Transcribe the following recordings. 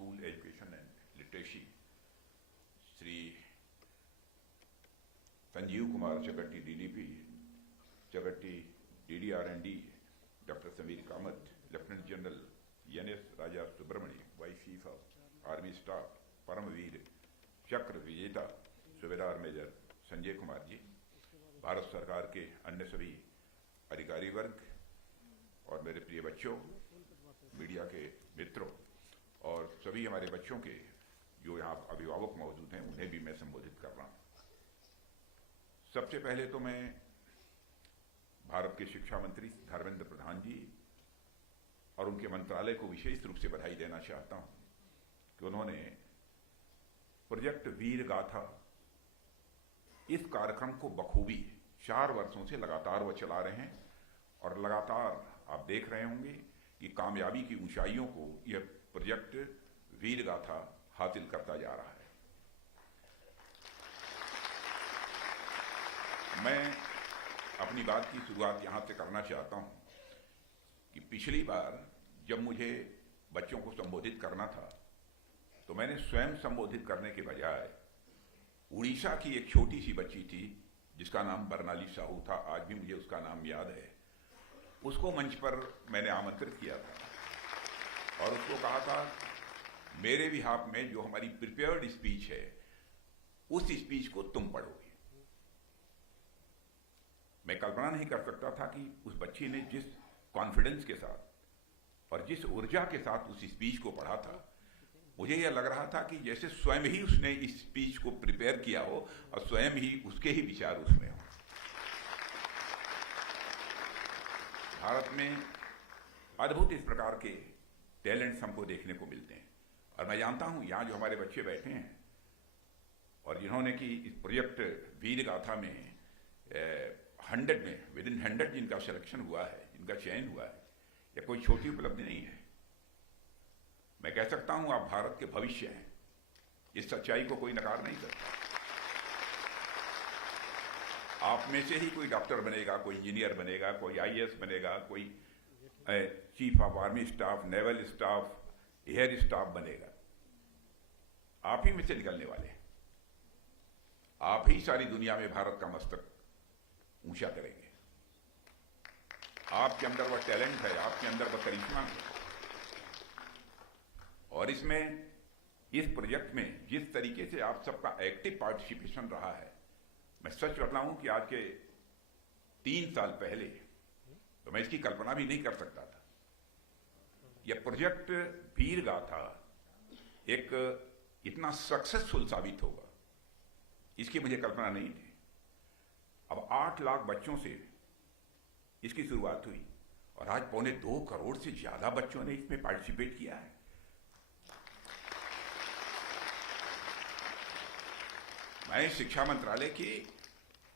School Education and Literacy, Sri Sanjeev Kumar Chakatti DDP, Chakatti DDR&D, Dr. Sameer Kamath, Lieutenant General N.S. Raja Subramani, Vice Chief of Army Staff, Paramvir चक्र विजेता सूबेदार major Sanjay Kumar ji, Bharat सरकार के अन्य सभी अधिकारी वर्ग और मेरे प्रिय बच्चों, मीडिया के मित्रों और सभी हमारे बच्चों के जो यहाँ अभिभावक मौजूद हैं, उन्हें भी मैं संबोधित कर रहा हूँ। सबसे पहले तो मैं भारत के शिक्षा मंत्री धर्मेंद्र प्रधान जी और उनके मंत्रालय को विशेष रूप से बधाई देना चाहता हूँ कि उन्होंने प्रोजेक्ट वीर गाथा इस कार्यक्रम को बखूबी 4 वर्षों से लगातार वो चला रहे हैं और लगातार आप देख रहे होंगे कि कामयाबी की ऊंचाइयों को यह प्रोजेक्ट वीर गाथा हासिल करता जा रहा है। मैं अपनी बात की शुरुआत यहां से करना चाहता हूं कि पिछली बार जब मुझे बच्चों को संबोधित करना था तो मैंने स्वयं संबोधित करने के बजाय उड़ीसा की एक छोटी सी बच्ची थी जिसका नाम बरनाली साहू था, आज भी मुझे उसका नाम याद है, उसको मंच पर मैंने आमंत्रित किया था और उसको कहा था मेरे बिहाफ में जो हमारी प्रिपेयर्ड स्पीच है उस स्पीच को तुम पढ़ोगे। मैं कल्पना नहीं कर सकता था कि उस बच्ची ने जिस कॉन्फिडेंस के साथ और जिस ऊर्जा के साथ उस स्पीच को पढ़ा था, मुझे यह लग रहा था कि जैसे स्वयं ही उसने इस स्पीच को प्रिपेयर किया हो और स्वयं ही उसके ही विचार उसमें हो। भारत में अद्भुत इस प्रकार के टैलेंट्स हमको देखने को मिलते हैं और मैं जानता हूं यहाँ जो हमारे बच्चे बैठे हैं और जिन्होंने कि इस प्रोजेक्ट वीर गाथा में 100 में विदिन 100 जिनका सिलेक्शन हुआ है, जिनका चयन हुआ है, यह कोई छोटी उपलब्धि नहीं है। मैं कह सकता हूं आप भारत के भविष्य हैं, इस सच्चाई को कोई नकार नहीं सकता। आप में से ही कोई डॉक्टर बनेगा, कोई इंजीनियर बनेगा, कोई आईएएस बनेगा, कोई chief of army staff, naval staff, air staff बनेगा। आप ही में से निकलने वाले हैं। आप ही सारी दुनिया में भारत का मस्तक ऊंचा करेंगे। आपके अंदर वह टैलेंट है, आपके अंदर वह करिश्मा है और इसमें इस प्रोजेक्ट में जिस तरीके से आप सबका एक्टिव पार्टिसिपेशन रहा है, मैं सच बताऊं कि आज के 3 साल पहले तो मैं इसकी कल्पना भी नहीं कर सकता था। यह प्रोजेक्ट वीर गाथा एक इतना सक्सेसफुल साबित होगा, इसकी मुझे कल्पना नहीं थी। अब 8 लाख बच्चों से इसकी शुरुआत हुई और आज 2.25 करोड़ से ज्यादा बच्चों ने इसमें पार्टिसिपेट किया है। मैं शिक्षा मंत्रालय की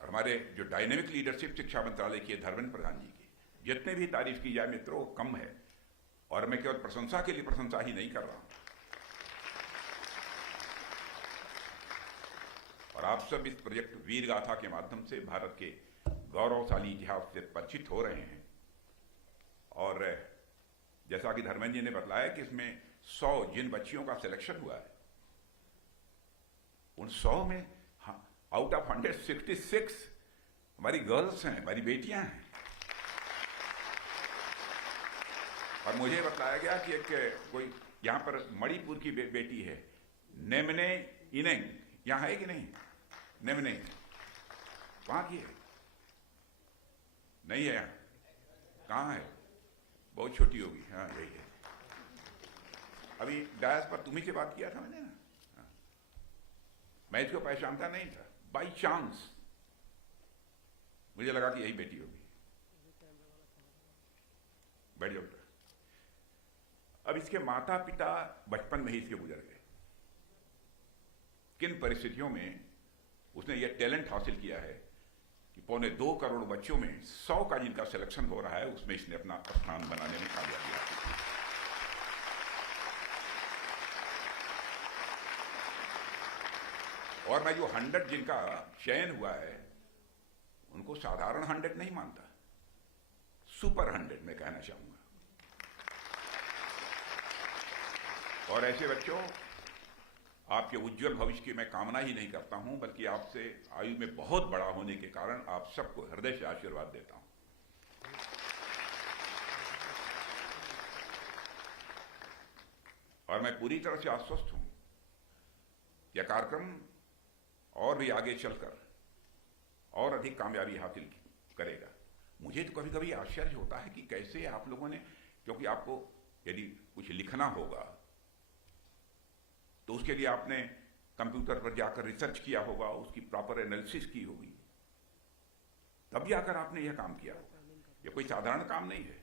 और हमारे जो डायनेमिक लीडरशिप शिक्षा मंत्रालय की धर्मेंद्र प्रधान जी की जितने भी तारीफ की जाए मित्रों कम है और मैं केवल प्रशंसा के लिए प्रशंसा ही नहीं कर रहा हूं। और आप सब इस प्रोजेक्ट वीर गाथा के माध्यम से भारत के गौरवशाली इतिहास से परिचित हो रहे हैं और जैसा कि धर्मेंद्र जी ने बताया कि इसमें 100 जिन बच्चियों का सिलेक्शन हुआ है उन 100 में आउट ऑफ 166 हमारी गर्ल्स हैं, हमारी बेटियां हैं। और मुझे बताया गया कि एक कोई यहां पर मणिपुर की बेटी है, नेमने इनेंग, यहां है कि नहीं? नेमने वहां की है? नहीं है यहां? कहां है? बहुत छोटी होगी। हाँ यही है। अभी डायस पर तुम्ही से बात किया था मैंने ना, मैं इसको पहचानता नहीं था, बाई चांस मुझे लगा कि यही बेटी होगी। बैठ जाओ बेटा। अब इसके माता पिता बचपन में ही इसके गुजर गए। किन परिस्थितियों में उसने यह टैलेंट हासिल किया है कि 2.25 करोड़ बच्चों में 100 का जिनका सिलेक्शन हो रहा है उसमें इसने अपना स्थान बनाने में कामयाबी हासिल की। और मैं जो 100 जिनका चयन हुआ है उनको साधारण 100 नहीं मानता, सुपर 100 मैं कहना चाहूंगा। और ऐसे बच्चों, आपके उज्जवल भविष्य की मैं कामना ही नहीं करता हूं, बल्कि आपसे आयु में बहुत बड़ा होने के कारण आप सबको हृदय से आशीर्वाद देता हूं। और मैं पूरी तरह से आश्वस्त हूं यह कार्यक्रम और भी आगे चलकर और अधिक कामयाबी हासिल करेगा। मुझे तो कभी कभी आश्चर्य होता है कि कैसे आप लोगों ने, क्योंकि आपको यदि कुछ लिखना होगा तो उसके लिए आपने कंप्यूटर पर जाकर रिसर्च किया होगा, उसकी प्रॉपर एनालिसिस की होगी, तब जाकर आपने यह काम किया होगा। यह कोई साधारण काम नहीं है।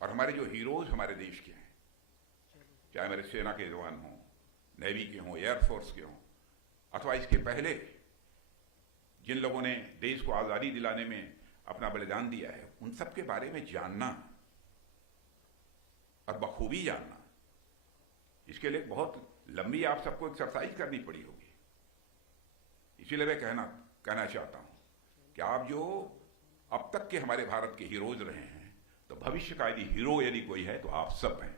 और हमारे जो हीरोज हमारे देश के हैं, चाहे हमारे सेना के जवान हों, नेवी के हों, एयरफोर्स के हों, अथवा इसके पहले जिन लोगों ने देश को आजादी दिलाने में अपना बलिदान दिया है, उन सब के बारे में जानना और बखूबी जानना, इसके लिए बहुत लंबी आप सबको एक्सरसाइज करनी पड़ी होगी। इसीलिए मैं कहना चाहता हूं कि आप जो अब तक के हमारे भारत के हीरोज रहे हैं, तो भविष्य का यदि कोई है तो आप सब हैं।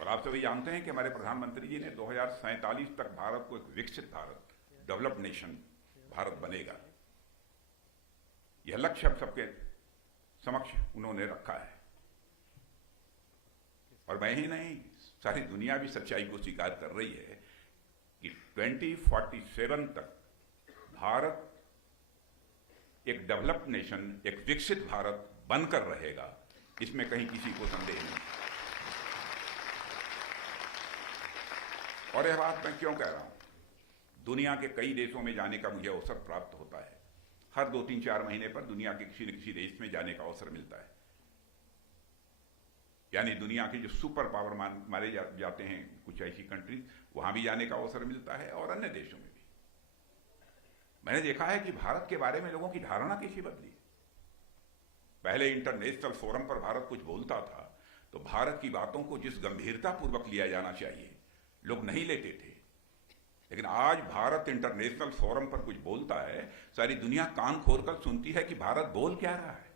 और आप सभी जानते हैं कि हमारे प्रधानमंत्री जी ने 2047 तक भारत को एक विकसित भारत, डेवलप्ड नेशन भारत बनेगा, यह लक्ष्य हम सबके समक्ष उन्होंने रखा है। और मैं ही नहीं, सारी दुनिया भी सच्चाई को स्वीकार कर रही है कि 2047 तक भारत एक डेवलप्ड नेशन, एक विकसित भारत बनकर रहेगा, इसमें कहीं किसी को संदेह नहीं। और यह बात मैं क्यों कह रहा हूं? दुनिया के कई देशों में जाने का मुझे अवसर प्राप्त होता है। हर 2-3-4 महीने पर दुनिया के किसी न किसी देश में जाने का अवसर मिलता है। यानी दुनिया के जो सुपर पावर मारे जाते हैं कुछ ऐसी कंट्रीज, वहां भी जाने का अवसर मिलता है, और अन्य देशों में भी। मैंने देखा है कि भारत के बारे में लोगों की धारणा कैसी बदली। पहले इंटरनेशनल फोरम पर भारत कुछ बोलता था तो भारत की बातों को जिस गंभीरता पूर्वक लिया जाना चाहिए, लोग नहीं लेते थे। लेकिन आज भारत इंटरनेशनल फोरम पर कुछ बोलता है, सारी दुनिया कान खोलकर सुनती है कि भारत बोल क्या रहा है।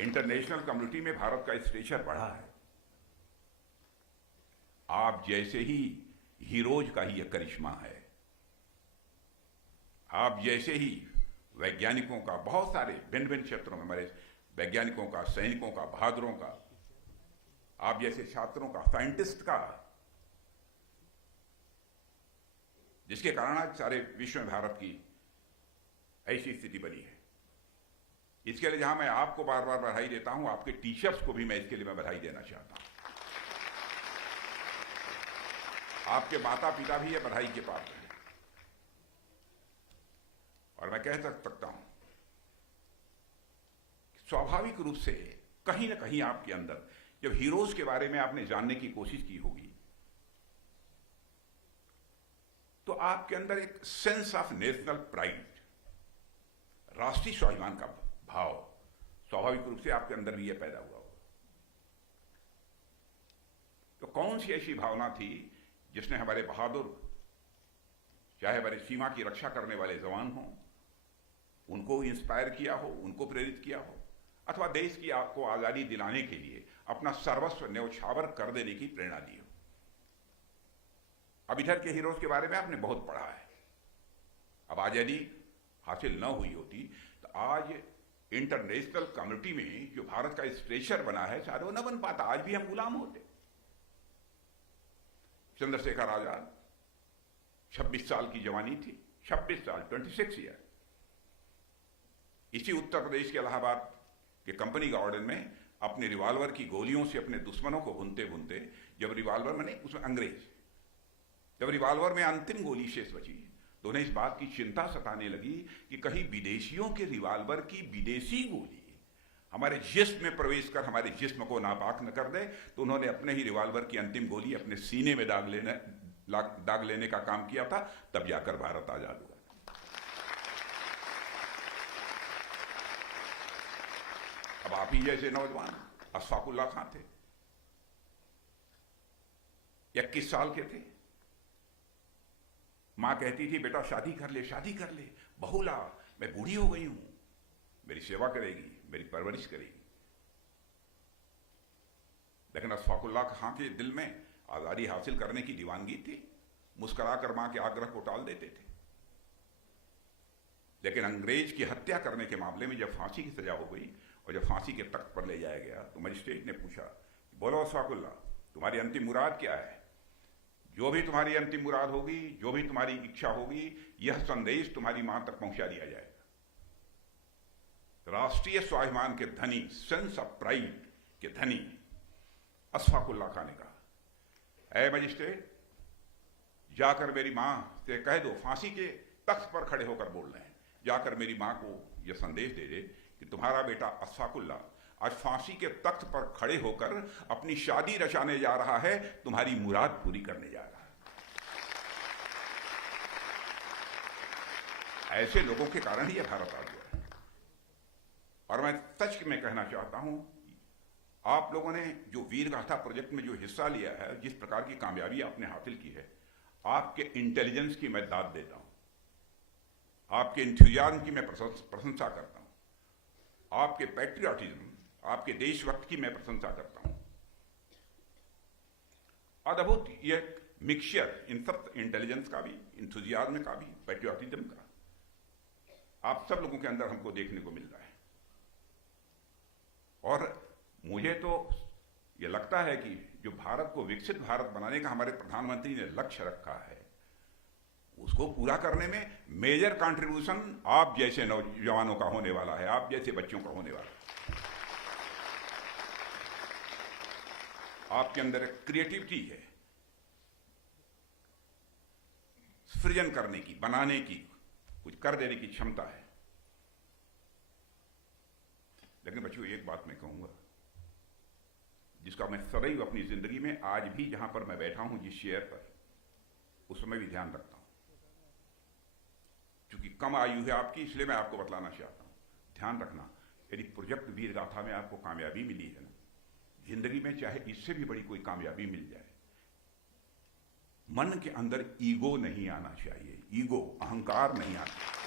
इंटरनेशनल कम्युनिटी में भारत का स्टेचर बढ़ा है। आप जैसे ही हीरोज का ही यह करिश्मा है। आप जैसे ही वैज्ञानिकों का, बहुत सारे भिन्न भिन्न क्षेत्रों में हमारे वैज्ञानिकों का, सैनिकों का, बहादुरों का, आप जैसे छात्रों का, साइंटिस्ट का, जिसके कारण आज सारे विश्व में भारत की ऐसी स्थिति बनी है। इसके लिए जहां मैं आपको बार बार बधाई देता हूं, आपके टीचर्स को भी मैं इसके लिए मैं बधाई देना चाहता हूं। आपके माता पिता भी ये बधाई के पात्र हैं। और मैं कह सकता हूं, स्वाभाविक रूप से कहीं ना कहीं आपके अंदर, जब हीरोज के बारे में आपने जानने की कोशिश की होगी, तो आपके अंदर एक सेंस ऑफ नेशनल प्राइड, राष्ट्रीय स्वाभिमान का भाव स्वाभाविक रूप से आपके अंदर भी यह पैदा हुआ होगा। तो कौन सी ऐसी भावना थी जिसने हमारे बहादुर, चाहे हमारे सीमा की रक्षा करने वाले जवान हों, उनको इंस्पायर किया हो, उनको प्रेरित किया हो, अथवा देश की आपको आजादी दिलाने के लिए अपना सर्वस्व न्यौछावर कर देने की प्रेरणा दी हो। अब इधर के हीरोज के बारे में आपने बहुत पढ़ा है। अब आजादी हासिल न हुई होती तो आज इंटरनेशनल कम्युनिटी में जो भारत का स्ट्रेचर बना है, शायद वो न बन पाता। आज भी हम गुलाम होते। चंद्रशेखर आजाद 26 साल की जवानी थी, 26 साल, 26 ईयर। इसी उत्तर प्रदेश के इलाहाबाद के कंपनी गार्डन में अपने रिवॉल्वर की गोलियों से अपने दुश्मनों को भूनते भूनते, जब रिवॉल्वर में नहीं, उसमें अंग्रेज, जब रिवॉल्वर में अंतिम गोली शेष बची तो उन्हें इस बात की चिंता सताने लगी कि कहीं विदेशियों के रिवॉल्वर की विदेशी गोली हमारे जिस्म में प्रवेश कर हमारे जिस्म को नापाक न कर दे। तो उन्होंने अपने ही रिवॉल्वर की अंतिम गोली अपने सीने में दाग लेने का काम किया था। तब जाकर भारत आजाद हुआ। अब आप ही जैसे नौजवान अशफाकुल्लाह खां थे, 21 साल के थे, माँ कहती थी बेटा शादी कर ले, शादी कर ले, बहू ला, मैं बूढ़ी हो गई हूं, मेरी सेवा करेगी, मेरी परवरिश करेगी। लेकिन अशफाकुल्लाह खां के दिल में आज़ादी हासिल करने की दीवानगी थी, मुस्कुराकर मां के आग्रह को टाल देते थे। लेकिन अंग्रेज की हत्या करने के मामले में जब फांसी की सजा हो गई और जब फांसी के तख्त पर ले जाया गया तो मजिस्ट्रेट ने पूछा, बोलो अशफाकुल्लाह, तुम्हारी अंतिम मुराद क्या है? जो भी तुम्हारी अंतिम मुराद होगी, जो भी तुम्हारी इच्छा होगी, यह संदेश तुम्हारी मां तक पहुंचा दिया जाएगा। राष्ट्रीय स्वाभिमान के धनी, सेंस ऑफ प्राइड के धनी अशफाकुल्लाह खान ने कहा, ऐ मजिस्ट्रेट, जाकर मेरी मां से कह दो फांसी के तख्त पर खड़े होकर बोल रहे हैं, जाकर मेरी मां को यह संदेश दे दे कि तुम्हारा बेटा अशफाकुल्लाह आज फांसी के तख्त पर खड़े होकर अपनी शादी रचाने जा रहा है, तुम्हारी मुराद पूरी करने जा रहा है। ऐसे लोगों के कारण ही यह भारत आ गया है। और मैं सच में कहना चाहता हूं, आप लोगों ने जो वीर गाथा प्रोजेक्ट में जो हिस्सा लिया है, जिस प्रकार की कामयाबी आपने हासिल की है, आपके इंटेलिजेंस की मैं दाद देता हूं, आपके एंथुसियाज्म की मैं प्रशंसा करता हूं, आपके पैट्रियटिज्म, आपके देशभक्त की मैं प्रशंसा करता हूं। अद्भुत यह मिक्सचर इन सब इंटेलिजेंस का भी, एंथुसियाज्म का भी, पैट्रियटिज्म का, आप सब लोगों के अंदर हमको देखने को मिल रहा है। और मुझे तो यह लगता है कि जो भारत को विकसित भारत बनाने का हमारे प्रधानमंत्री ने लक्ष्य रखा है, उसको पूरा करने में मेजर कंट्रीब्यूशन आप जैसे नौजवानों का होने वाला है, आप जैसे बच्चों का होने वाला है। आपके अंदर एक क्रिएटिविटी है, सृजन करने की, बनाने की, कुछ कर देने की क्षमता है। लेकिन बच्चों, एक बात मैं कहूंगा जिसका मैं सदैव अपनी जिंदगी में, आज भी जहां पर मैं बैठा हूं जिस चेयर पर, उस समय भी ध्यान रखता हूं। क्योंकि कम आयु है आपकी, इसलिए मैं आपको बतलाना चाहता हूं। ध्यान रखना, यदि प्रोजेक्ट वीर गाथा में आपको कामयाबी मिली है ना, जिंदगी में चाहे इससे भी बड़ी कोई कामयाबी मिल जाए, मन के अंदर ईगो नहीं आना चाहिए, ईगो, अहंकार नहीं आना चाहिए।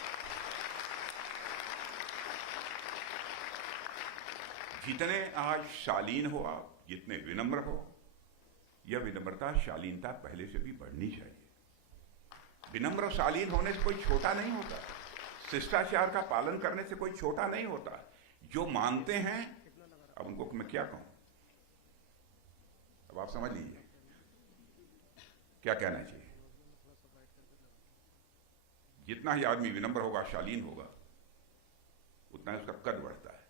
जितने आज शालीन हो आप, जितने विनम्र हो, यह विनम्रता, शालीनता पहले से भी बढ़नी चाहिए। विनम्र और शालीन होने से कोई छोटा नहीं होता, शिष्टाचार का पालन करने से कोई छोटा नहीं होता। जो मानते हैं, अब उनको मैं क्या कहूं, अब आप समझ लीजिए क्या कहना चाहिए। जितना ही आदमी विनम्र होगा, शालीन होगा, उतना ही उसका कद बढ़ता है,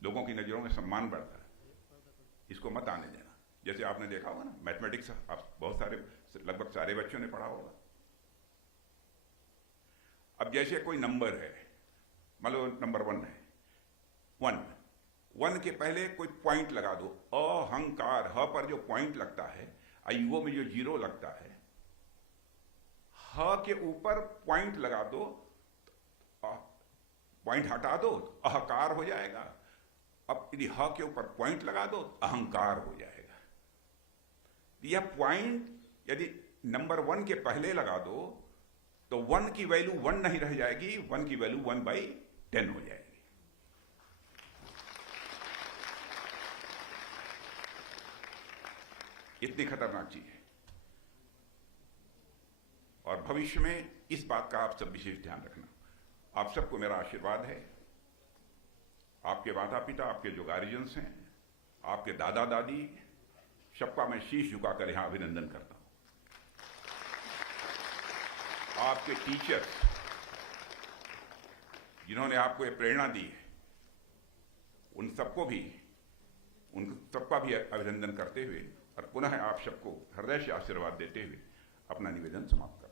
लोगों की नजरों में सम्मान बढ़ता है। इसको मत आने देना। जैसे आपने देखा होगा ना, मैथमेटिक्स आप बहुत सारे, लगभग सारे बच्चों ने पढ़ा होगा। अब जैसे कोई नंबर है, मान लो नंबर 1 है, 1 के पहले कोई पॉइंट लगा दो, अहंकार, ह पर जो पॉइंट लगता है, अयुओ में जो 0 लगता है, ह के ऊपर पॉइंट लगा दो, पॉइंट हटा दो, अहकार हो जाएगा। अब यदि ह के ऊपर पॉइंट लगा दो, अहंकार हो जाएगा। यह पॉइंट यदि नंबर 1 के पहले लगा दो तो 1 की वैल्यू 1 नहीं रह जाएगी, 1 की वैल्यू 1/10 हो जाएगी। इतनी खतरनाक चीज है। और भविष्य में इस बात का आप सब विशेष ध्यान रखना। आप सबको मेरा आशीर्वाद है। आपके माता पिता, आपके जो गार्जियंस हैं, आपके दादा दादी, सबका मैं शीश झुकाकर यहां अभिनंदन करता हूं। आपके टीचर्स जिन्होंने आपको ये प्रेरणा दी है, उन सबका भी अभिनंदन करते हुए और पुनः आप सबको हृदय से आशीर्वाद देते हुए अपना निवेदन समाप्त करता हूं।